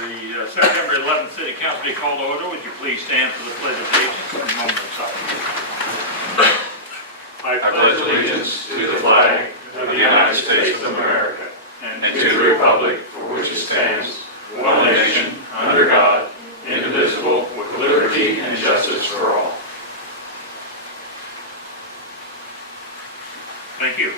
The September 11th City Council be called to order. Would you please stand for the pledge of allegiance and a moment of silence? I pledge allegiance to the flag of the United States of America and to the republic for which it stands, one nation, under God, indivisible, with liberty and justice for all. Thank you.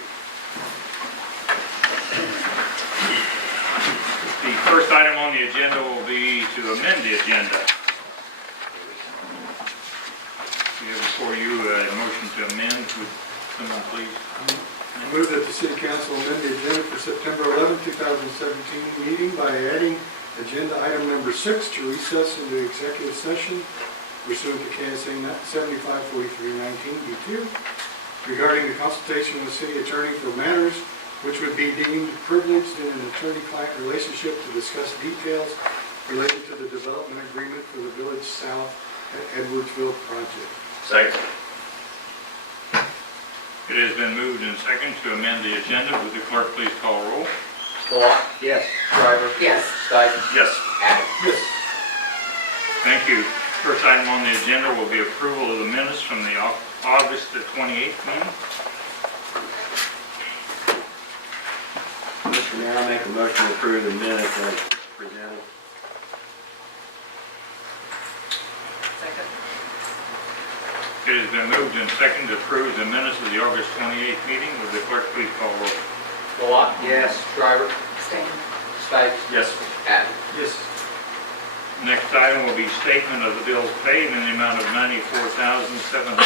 The first item on the agenda will be to amend the agenda. We have before you a motion to amend. Would someone please? I move that the City Council amend the agenda for September 11, 2017 meeting by adding agenda item number 6 to recess into executive session pursuant to KSA 7543-19B2 regarding the consultation with the city attorney for matters which would be deemed privileged in an attorney-client relationship to discuss details related to the development agreement for the Village South at Edwardsville project. Second. It has been moved and second to amend the agenda. Would the clerk please call roll? Bullock? Yes. Driver? Yes. Stipes? Yes. Adams? Yes. Thank you. First item on the agenda will be approval of the minutes from the August the 28th meeting. Mr. Mayor, I make a motion to approve the minutes as presented. Second. It has been moved and second to approve the minutes of the August 28th meeting. Would the clerk please call roll? Bullock? Yes. Driver? Abstain. Stipes? Yes. Adams? Yes. Next item will be statement of the bills paid in the amount of $94,718.21.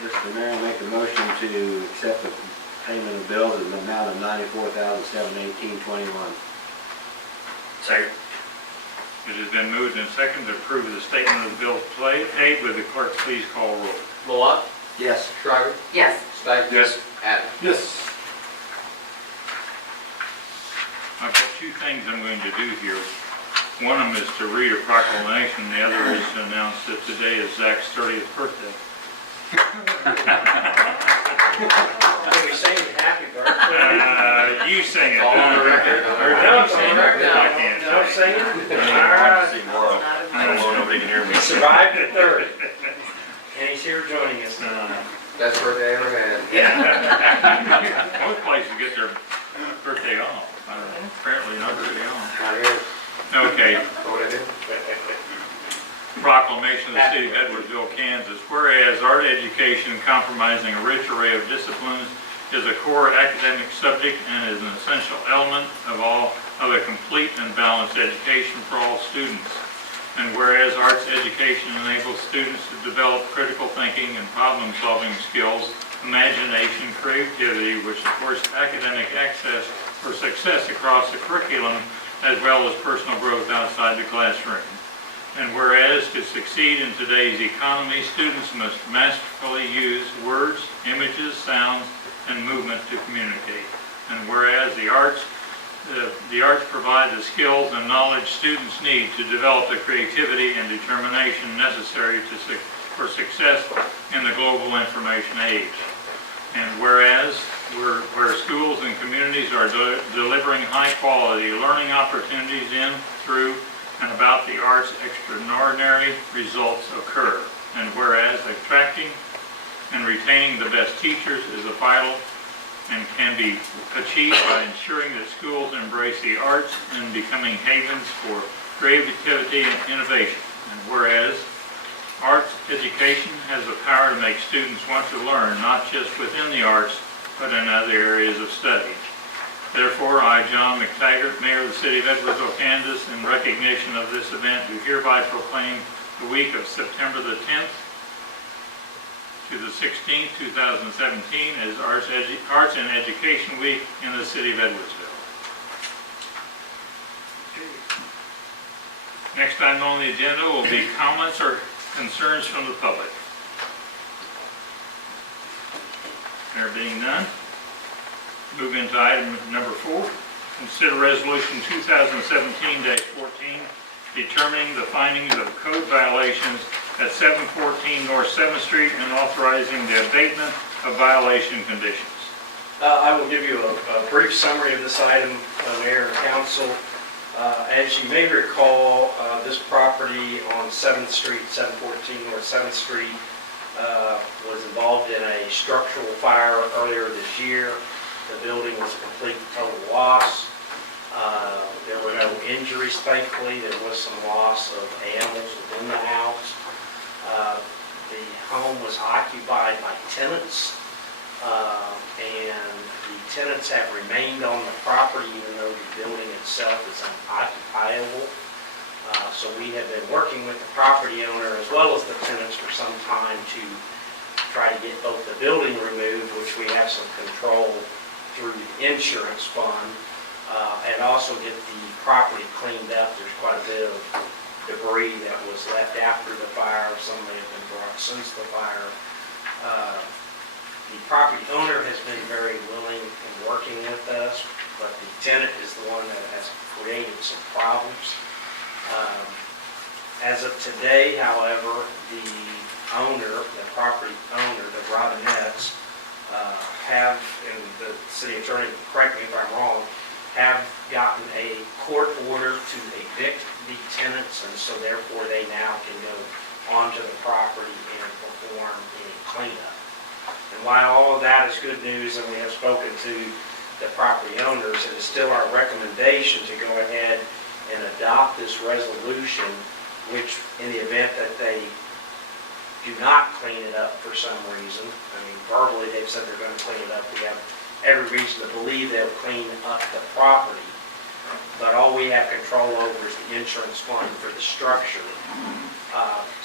Mr. Mayor, I make a motion to accept the payment of bills in the amount of $94,718.21. Second. It has been moved and second to approve the statement of the bills paid. Would the clerk please call roll? Bullock? Yes. Driver? Yes. Stipes? Yes. Adams? Yes. I've got two things I'm going to do here. One of them is to read a proclamation. The other is to announce that today is Zach's 30th birthday. Can we sing happy birthday? You sing it. All on the record. Or you sing it. I can't No sing it. singing? Nobody can hear me. He survived the 30, and he's here joining us tonight. Best birthday I ever had. Most places get their birthday off. Apparently not really on. Not here. Okay. What I did? Proclamation of the City of Edwardsville, Kansas. Whereas art education comprising a rich array of disciplines is a core academic subject and is an essential element of a complete and balanced education for all students. And whereas arts education enables students to develop critical thinking and problem-solving skills, imagination, creativity, which supports academic access for success across the curriculum, as well as personal growth outside the classroom. And whereas to succeed in today's economy, students must masterfully use words, images, sounds, and movement to communicate. And whereas the arts provide the skills and knowledge students need to develop the creativity and determination necessary for success in the global information age. And whereas where schools and communities are delivering high-quality learning opportunities in, through, and about the arts, extraordinary results occur. And whereas attracting and retaining the best teachers is a vital and can be achieved by ensuring that schools embrace the arts and becoming havens for creativity and innovation. And whereas arts education has the power to make students want to learn, not just within the arts, but in other areas of study. Therefore, I, John McTaggart, Mayor of the City of Edwardsville, Kansas, in recognition of this event, do hereby proclaim the week of September the 10th to the 16th, 2017 as Arts and Education Week in the City of Edwardsville. Next item on the agenda will be comments or concerns from the public. There being none, move into item number 4. Consider resolution 2017-14 determining the findings of code violations at 714 North 7th Street and authorizing the abatement of violation conditions. I will give you a brief summary of this item, Mayor and Council. As you may recall, this property on 7th Street, 714 North 7th Street, was involved in a structural fire earlier this year. The building was a complete total loss. There were no injuries, thankfully. There was some loss of animals within the house. The home was occupied by tenants, and the tenants have remained on the property even though the building itself is unoccupiable. So we have been working with the property owner as well as the tenants for some time to try to get both the building removed, which we have some control through the insurance fund, and also get the property cleaned up. There's quite a bit of debris that was left after the fire. Some may have been brought since the fire. The property owner has been very willing in working with us, but the tenant is the one that has created some problems. As of today, however, the property owner, the Robinettes, have, and the city attorney, correct me if I'm wrong, have gotten a court order to evict the tenants, and so therefore they now can go onto the property and perform any cleanup. And while all of that is good news, and we have spoken to the property owners, it is still our recommendation to go ahead and adopt this resolution, which in the event that they do not clean it up for some reason, I mean, verbally they've said they're going to clean it up, we have every reason to believe they'll clean up the property, but all we have control over is the insurance fund for the structure.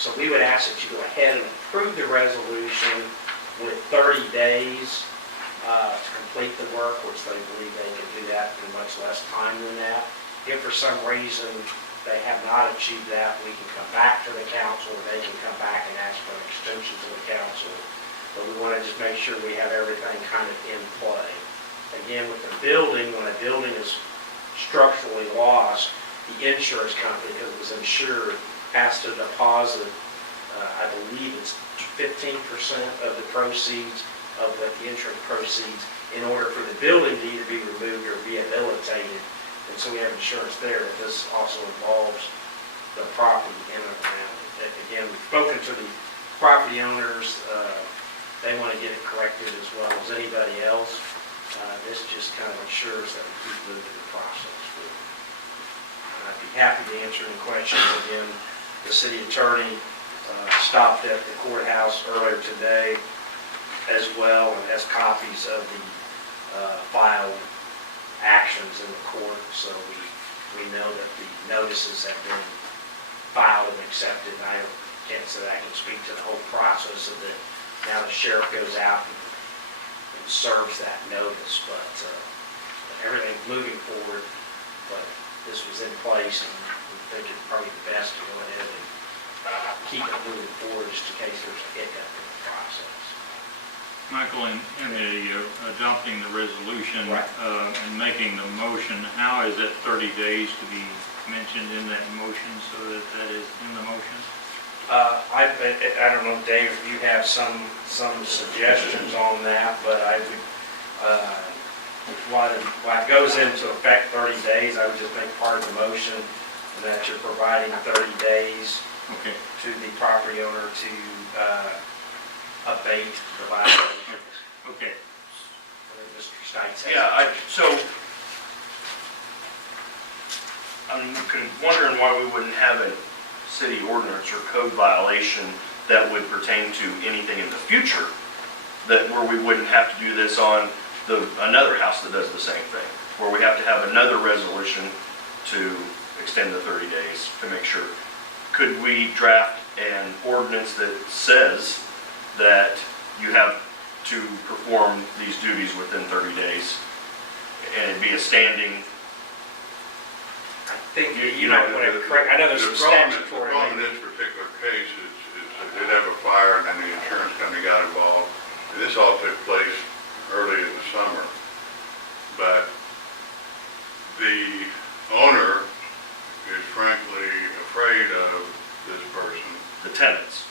So we would ask that you go ahead and approve the resolution with 30 days to complete the work, which they believe they can do that in much less time than that. If for some reason they have not achieved that, we can come back to the council, or they can come back and ask for an extension to the council. But we want to just make sure we have everything kind of in play. Again, with the building, when a building is structurally lost, the insurance company, because it was insured, has to deposit, I believe it's 15% of the proceeds of the insurance proceeds in order for the building to either be removed or rehabilitated. And so we have insurance there, but this also involves the property in and around it. Again, we've spoken to the property owners. They want to get it corrected as well as anybody else. This just kind of ensures that we keep moving the process forward. And I'd be happy to answer any questions. Again, the city attorney stopped at the courthouse earlier today as well and has copies of the filed actions in the court, so we know that the notices have been filed and accepted. I can't say that I can speak to the whole process of the, now the sheriff goes out and serves that notice, but everything's moving forward, but this was in place, and we think it's probably the best to go ahead and keep it moving forward just in case there's a hiccup in the process. Michael, in the adopting the resolution Right. And making the motion, how is that 30 days to be mentioned in that motion so that that is in the motion? I don't know, Dave, if you have some suggestions on that, but I would, while it goes into effect 30 days, I would just make part of the motion that you're providing 30 days Okay. to the property owner to abate the violations. Okay. Mr. Stites has Yeah, a so I'm wondering why we wouldn't have a city ordinance or code violation that would pertain to anything in the future, that where we wouldn't have to do this on another house that does the same thing, where we have to have another resolution to extend the 30 days to make sure. Could we draft an ordinance that says that you have to perform these duties within 30 days and it'd be a standing? I think you might want to correct, I know there's some statutory. The problem in this particular case is they did have a fire and then the insurance company got involved. This all took place early in the summer, but the owner is frankly afraid of this person. The tenants.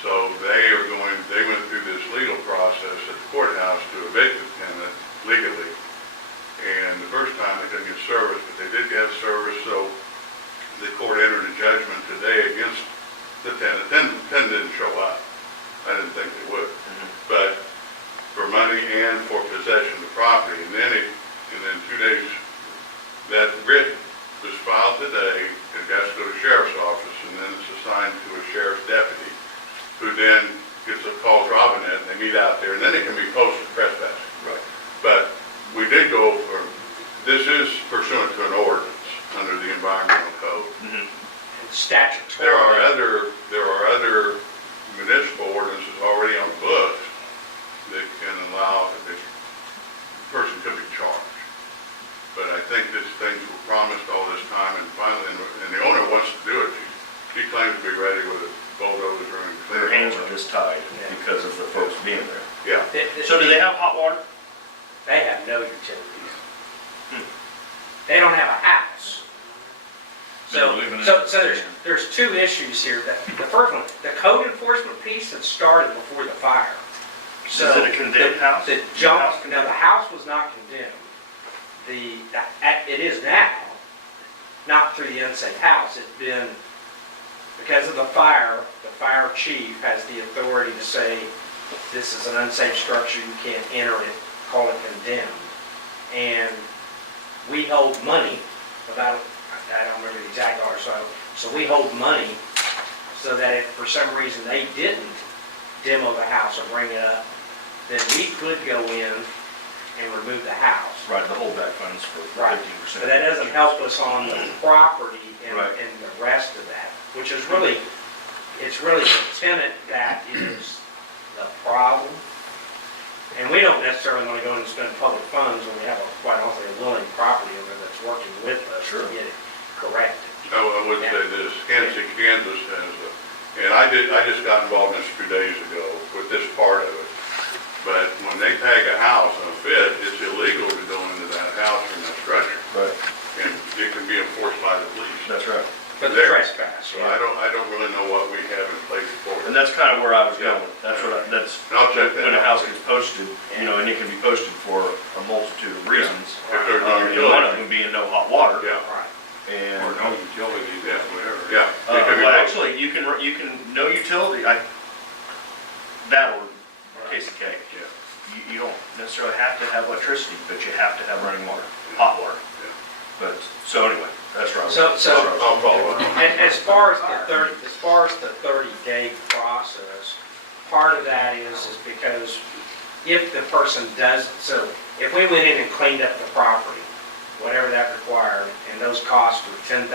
So they went through this legal process at the courthouse to evict the tenant legally. And the first time they couldn't get service, but they did get service, so the court entered a judgment today against the tenant. Tenant didn't show up. I didn't think they would. But for money and for possession of the property. And then 2 days, that writ was filed today. It has to go to the sheriff's office, and then it's assigned to a sheriff's deputy, who then calls Robinette, and they meet out there, and then it can be posted trespassing. Right. But we did go for, this is pursuant to an ordinance under the environmental code. Statutory. There are other municipal ordinances already on the books that can allow, that this person could be charged. But I think these things were promised all this time, and finally, and the owner wants to do it. She claims to be ready with a bulldozer and clear. Their hands are just tied because of the folks being there. Yeah. So do they have hot water? They have no utilities. They don't have a house. They're living in So a- there's two issues here. The first one, the code enforcement piece had started before the fire. So Is it a condemned house? The Is the house junk, condemned? no, the house was not condemned. It is now, not through the unsafe house. It's been, because of the fire chief has the authority to say, this is an unsafe structure, you can't enter it, call it condemned. And we hold money, about, I don't remember the exact dollar, so we hold money so that if for some reason they didn't demo the house or bring it up, then we could go in and remove the house. Right, the holdback funds for Right. 15%. But that doesn't help us on the property and, Right. and the rest of that, which is really, it's really the tenant that is the problem. And we don't necessarily want to go in and spend public funds when we have quite honestly, a willing property owner that's working with us to get it corrected. I would say this, Kansas has and I just got involved in this a few days ago with this part of it. But when they tag a house on a fit, it's illegal to go into that house or in that structure. Right, And it can be enforced by the police. that's right. But the There. trespass, So I don't really know what we have in place for And it. that's kind of where I was going. That's that's And I'll check that when a out. house gets posted, you know, and it can be posted for a multitude of reasons. If there's no And one of utility. them being no hot water. Yeah, right. And, Or no utilities, yeah, whatever. yeah. It can be well, posted. actually, you can, no utility, that or case of cake. Yeah. You don't necessarily have to have electricity, but you have to have running water, hot water. Yeah. But, so anyway, that's right. So- I'll follow up. And as far as the 30-day process, part of that is because if the person does, so if we went in and cleaned up the property, whatever that required, and those costs were $10,000,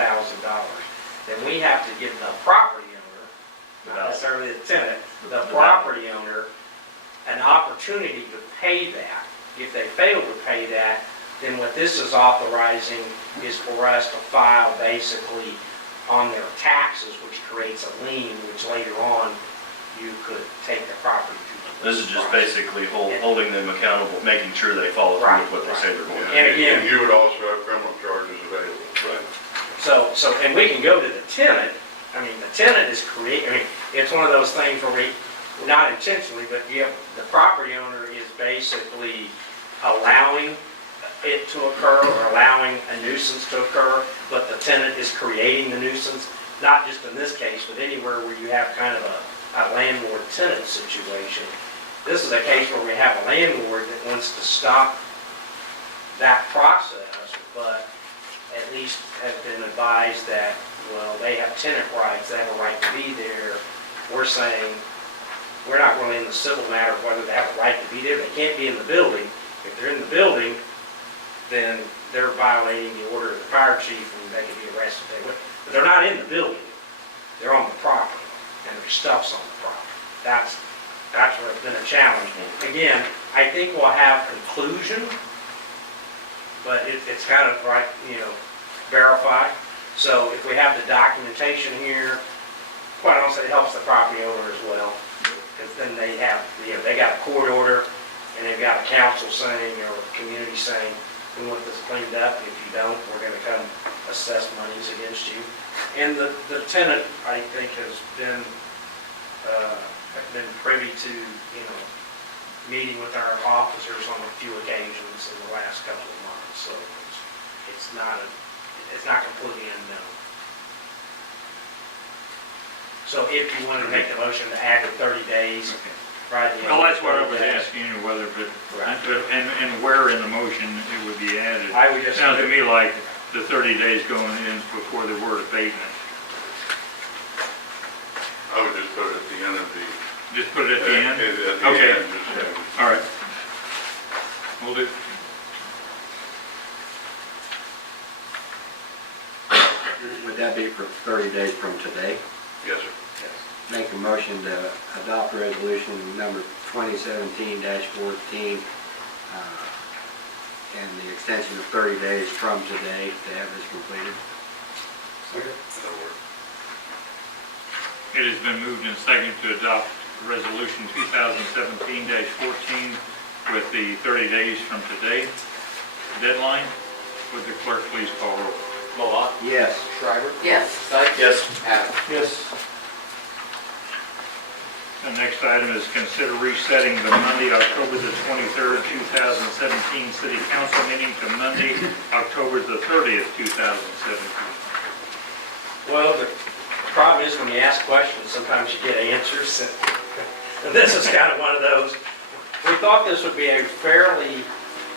then we have to give the property owner, not necessarily the tenant, the property owner, an opportunity to pay that. If they fail to pay that, then what this is authorizing is for us to file basically on their taxes, which creates a lien, which later on you could take the property to. This is just basically holding them accountable, making sure they follow through with what they say they're going to do. And again- And you would also have criminal charges available. Right. So, and we can go to the tenant. I mean, the tenant is it's one of those things where we, not intentionally, but the property owner is basically allowing it to occur or allowing a nuisance to occur, but the tenant is creating the nuisance, not just in this case, but anywhere where you have kind of a landlord-tenant situation. This is a case where we have a landlord that wants to stop that process, but at least has been advised that, well, they have tenant rights, they have a right to be there. We're saying, we're not really in the civil matter of whether they have a right to be there. They can't be in the building. If they're in the building, then they're violating the order of the fire chief and they can be arrested. But they're not in the building. They're on the property and their stuff's on the property. That's where it's been a challenge. Again, I think we'll have conclusion, but it's kind of right, verified. So if we have the documentation here, quite honestly, it helps the property owner as well. Because then they have, they got a court order and they've got a council saying, or a community saying, we want this cleaned up. If you don't, we're going to come assess monies against you. And the tenant, I think, has been been privy to, meeting with our officers on a few occasions in the last couple of months, so it's not completely unknown. So if you wanted to make the motion to add the 30 days, right? Well, that's what I was asking you, whether, and where in the motion it would be added. I would just. Sounds to me like the 30 days going in before the word abatement. I would just put it at the end of the. Just put it at the end? At the Okay. end, just have it. All right. We'll do. Would that be for 30 days from today? Yes, sir. Make a motion to adopt resolution number 2017-14, and the extension of 30 days from today to have this completed. Second. That'll work. It has been moved and seconded to adopt resolution 2017-14 with the 30 days from today deadline. Would the clerk please call roll? Malat? Yes. Shriver? Yes. Sykes? Yes. Adams? Yes. The next item is consider resetting the Monday, October the 23rd, 2017 City Council meeting to Monday, October the 30th, 2017. Well, the problem is when you ask questions, sometimes you get answers. And this is kind of one of those. We thought this would be a fairly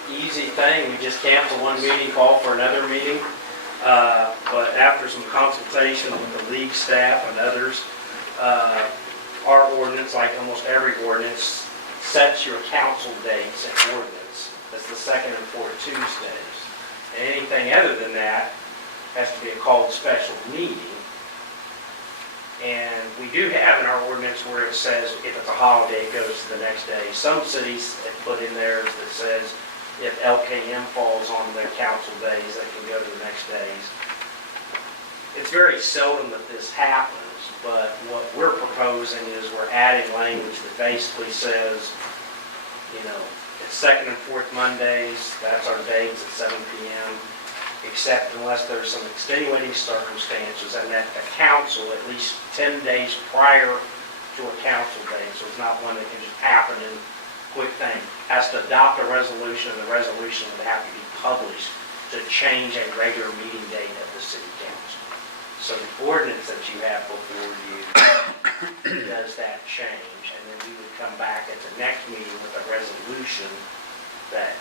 easy thing. We just cancel one meeting, call for another meeting. But after some consultation with the league staff and others, our ordinance, like almost every ordinance, sets your council dates in ordinance. That's the second and fourth Tuesdays. And anything other than that has to be a called special meeting. And we do have in our ordinance where it says if it's a holiday, it goes to the next day. Some cities have put in theirs that says if LKM falls on their council days, they can go to the next days. It's very seldom that this happens. But what we're proposing is we're adding language that basically says, it's second and fourth Mondays, that's our dates at 7 p.m., except unless there's some extenuating circumstances, and that the council, at least 10 days prior to a council date, so it's not one that can just happen in a quick thing, has to adopt a resolution, and the resolution would have to be published to change a regular meeting date of the city council. So the ordinance that you have before you does that change, and then we would come back at the next meeting with a resolution that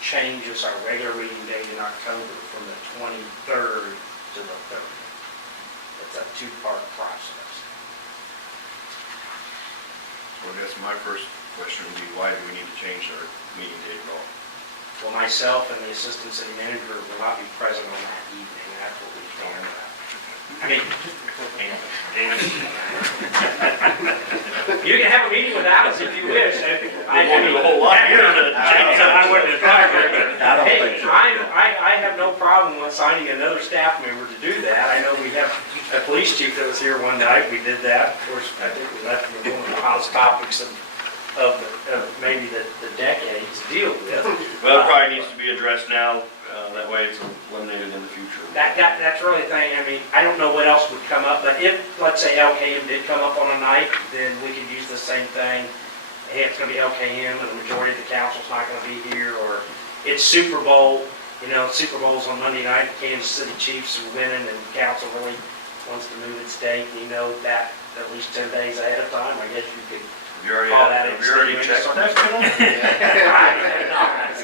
changes our regular meeting date in October from the 23rd to the 30th. It's a two-part process. Well, I guess my first question would be, why do we need to change our meeting date at all? Well, myself and the assistant city manager will not be present on that evening. That's what we found out. I mean, you can have a meeting without us if you wish. I wouldn't advise it. Hey, I have no problem with signing another staff member to do that. I know we have a police chief that was here one night. We did that. Of course, I think we left him with one of the hottest topics of maybe the decades to deal with. Well, it probably needs to be addressed now, that way it's eliminated in the future. That's really the thing. I mean, I don't know what else would come up, but if, let's say, LKM did come up on a night, then we could use the same thing. Hey, it's going to be LKM, and the majority of the council's not going to be here, or it's Super Bowl. Super Bowl's on Monday night. The Kansas City Chiefs are winning, and the council really wants to move its date. And that at least 10 days ahead of time. I guess you could. Have you already checked that?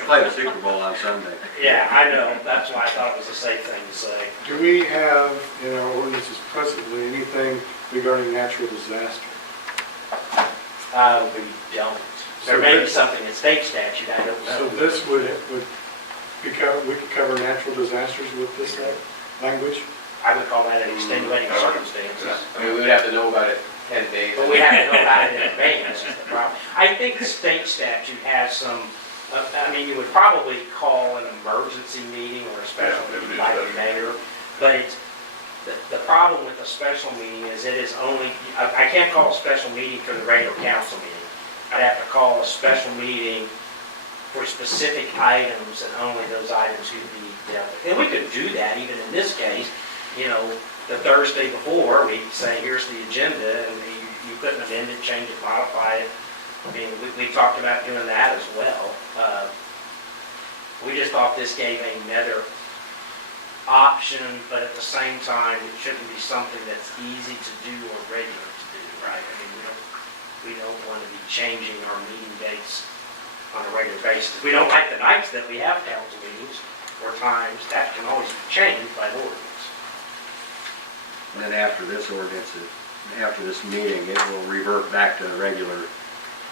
Play the Super Bowl on Sunday. Yeah, I know. That's why I thought it was a safe thing to say. Do we have in our ordinances presently anything regarding natural disaster? We don't. There may be something in state statute, I don't know. So this would be covered, we could cover natural disasters with this language? I would call that an extenuating circumstance. I mean, we would have to know about it 10 days. But we have to know about it in advance, is the problem. I think the state statute has some, you would probably call an emergency meeting or a special meeting by the mayor, but the problem with a special meeting is it is only, I can't call a special meeting for the regular council meeting. I'd have to call a special meeting for specific items, and only those items could be dealt with. And we could do that even in this case. The Thursday before, we say, here's the agenda, and you couldn't amend it, change it, modify it. I mean, we talked about doing that as well. We just thought this gave another option, but at the same time, it shouldn't be something that's easy to do or regular to do, right? I mean, we don't want to be changing our meeting dates on a regular basis. If we don't like the nights that we have council meetings or times, that can always be changed by ordinance. And then after this ordinance, after this meeting, it will revert back to the regular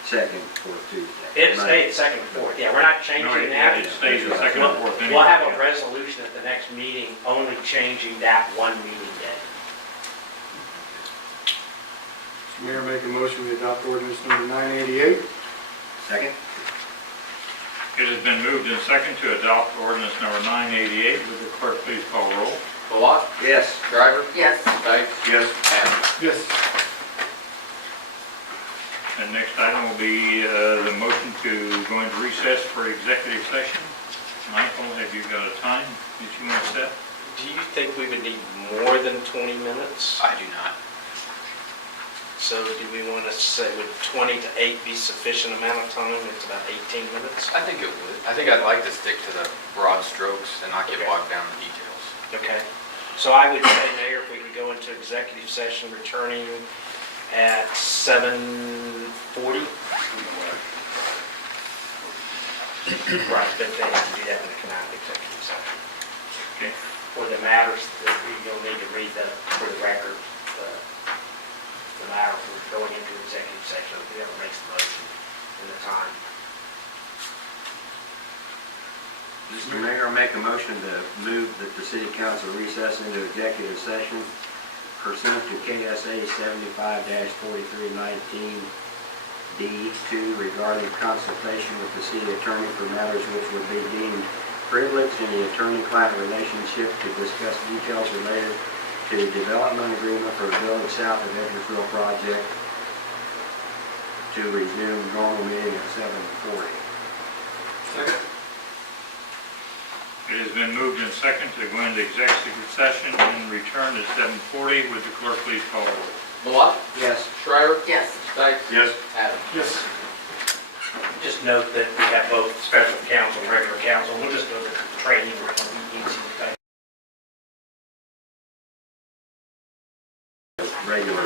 second, fourth Tuesday. It stayed second and fourth, yeah, we're not changing that. It stays the second and fourth. We'll have a resolution at the next meeting only changing that one meeting day. Mr. Mayor, make a motion we adopt ordinance number 988. Second? It has been moved and second to adopt ordinance number 988. Would the clerk please call roll? Malat, Yes. Shriver, Yes. Stikes, Yes. Adams. Yes. And next item will be the motion to go into recess for executive session. Michael, have you got a time that you want to set? Do you think we would need more than 20 minutes? I do not. So do we want to say, would 20 to 8 be sufficient amount of time? It's about 18 minutes? I think it would. I think I'd like to stick to the broad strokes and not get bogged down in the details. Okay. So I would say, Mayor, if we could go into executive session returning at 7:40? Right, but they have to do that when they come out of executive session. Okay. For the matters that you'll need to read for the record, the matter for going into executive session, whoever makes the motion in the time. Mr. Mayor, I'll make a motion to move that the city council recess into executive session pursuant to KSA 75-4319D2 regarding consultation with the city attorney for matters which would be deemed privileged in the attorney-client relationship to discuss details related to development agreement for the village south of Edwardsville project to resume normal meeting at 7:40. Second. It has been moved and second to go into executive session and return at 7:40. Would the clerk please call roll? Malat, Yes. Shriver, Yes. Stikes, Yes. Adams. Yes. Just note that we have both special counsel and regular counsel. We'll just go to training or easy. Regular.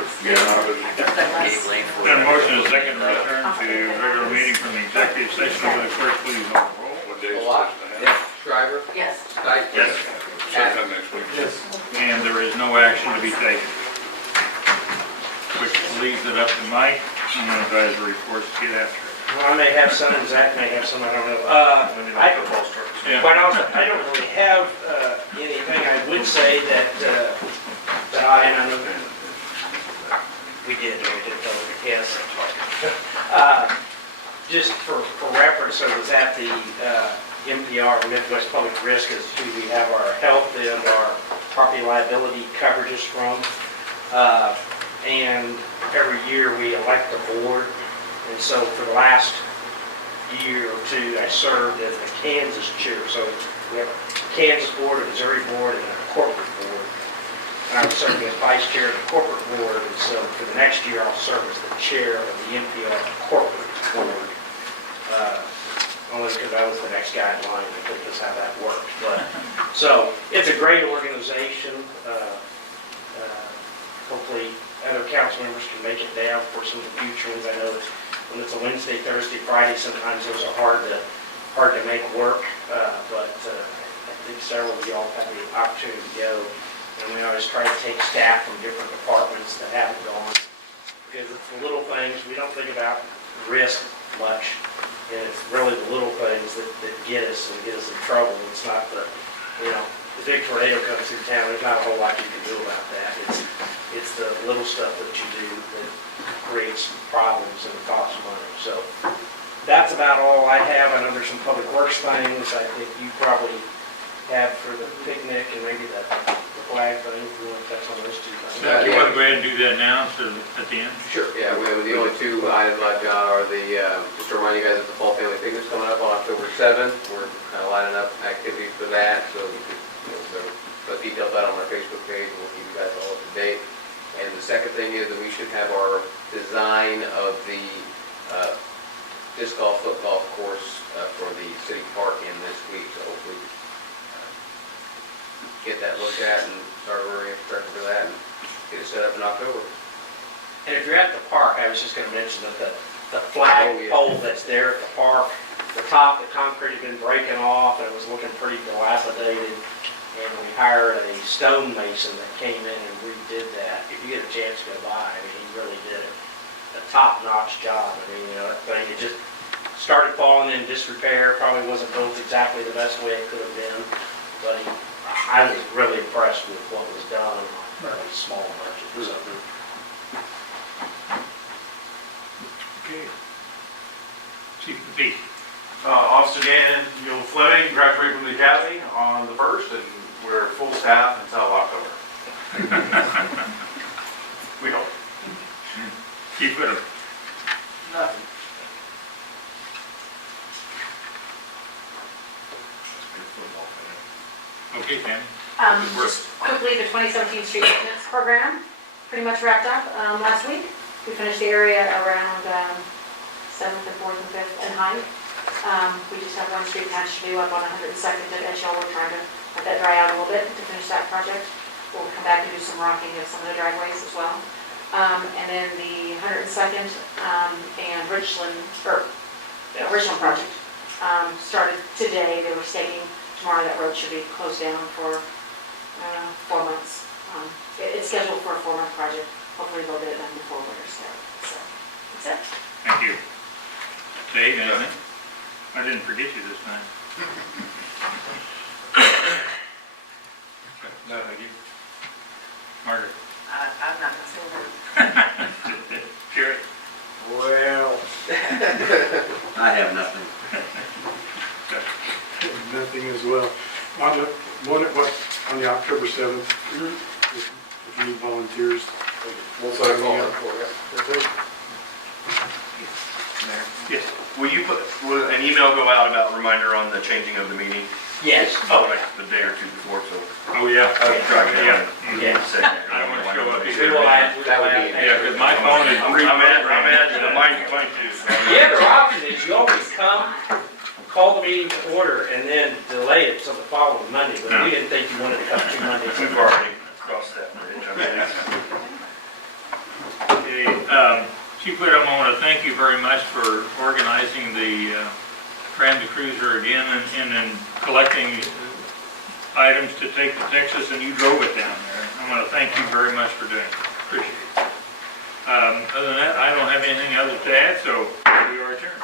Got a motion and a second to return to regular meeting from the executive session. Would the clerk please call roll? What day is Malat, this? Shriver, Yes. Stikes. Yes. Sometime next week. Yes. And there is no action to be taken. Which leaves it up to Mike on the advisory reports to get after it. Well, I may have some, and Zach may have some, I don't know. Yeah. Quite honestly, I don't really have anything. I would say that I, and I know we did tell you, yes. Just for reference, I was at the MPR, Midwest Public Risk, is who we have our health and our property liability coverages from. And every year we elect a board. And so for the last year or two, I served as the Kansas chair. So we have a Kansas board, a Missouri board, and a corporate board. And I was serving as vice chair of the corporate board. And so for the next year, I'll serve as the chair of the MPR corporate board. Only because I was the next guy in line. I think that's how that works. But so it's a great organization. Hopefully other council members can make it down for some of the future ones. I know when it's a Wednesday, Thursday, Friday, sometimes those are hard to make work. But I think several of y'all have the opportunity to go. And we always try to take staff from different departments that haven't gone. Because it's the little things, we don't think about risk much. And it's really the little things that get us and get us in trouble. It's not the big tornado comes through town, there's not a whole lot you can do about that. It's the little stuff that you do that creates problems and costs money. So that's about all I have. I know there's some public works things I think you probably have for the picnic and maybe the flag thing, if you want to touch on those two things. So you want to go ahead and do that now instead of at the end? Sure, yeah, the only two items I've got are just to remind you guys that the Fall Family Picnic's coming up on October 7th. We're kind of lining up activities for that, so you could, put details out on our Facebook page, and we'll keep you guys all up to date. And the second thing is that we should have our design of the disc golf, foot golf course for the city park in this week. So hopefully get that looked at and start ordering infrastructure for that and get it set up in October. And if you're at the park, I was just gonna mention that the flag Oh, yeah. pole that's there at the park, the top, the concrete had been breaking off, and it was looking pretty dilapidated. And we hired a stone mason that came in and redid that. If you get a chance to go by, I mean, he really did a top-notch job. I mean, that thing, it just started falling in disrepair, probably wasn't built exactly the best way it could have been, but I was really impressed with what was done on a fairly small budget. So, Okay. Chief of the Peace. Officer Dan, Fleming, graduated from the academy on the 1st, and we're full staff until October. We hope. Chief Whittle. Nothing. Okay, Tammy. Just quickly, the 2017 street maintenance program pretty much wrapped up last week. We finished the area around 7th and 4th and 5th and Hyde. We just have one street patch to do up on 102nd at Edgehill. We're trying to let that dry out a little bit to finish that project. We'll come back and do some rocking of some of the driveways as well. And then the 102nd and Richland project started today. They were staking tomorrow that road should be closed down for 4 months. It's scheduled for a 4-month project. Hopefully they'll get it done before winter starts. So that's it. Thank you. Dave, anything? I didn't forget you this time. No, thank you. Margaret. I'm not going to say that. Jerry. Well, I have nothing. Nothing as well. On the October 7th, if you need volunteers. We'll start calling for it. That's it. Mayor, Yes. will an email go out about reminder on the changing of the meeting? yes. Oh, like the day or two before, so. Oh, yeah. I'll drive it Yeah. down. Yeah. I don't want to show up We either. will add, That would be- Yeah, because my phone is I'm at, mine too. the other option is you always come, call the meeting to order, and then delay it till the following Monday, but we didn't think you wanted to come 2 Mondays. We've already crossed that bridge, I mean. Okay, Chief Whittle, I want to thank you very much for organizing the Transit Cruiser again and then collecting items to take to Texas, and you drove it down there. I want to thank you very much for doing it. Appreciate it. Other than that, I don't have anything other to add, so we are adjourned.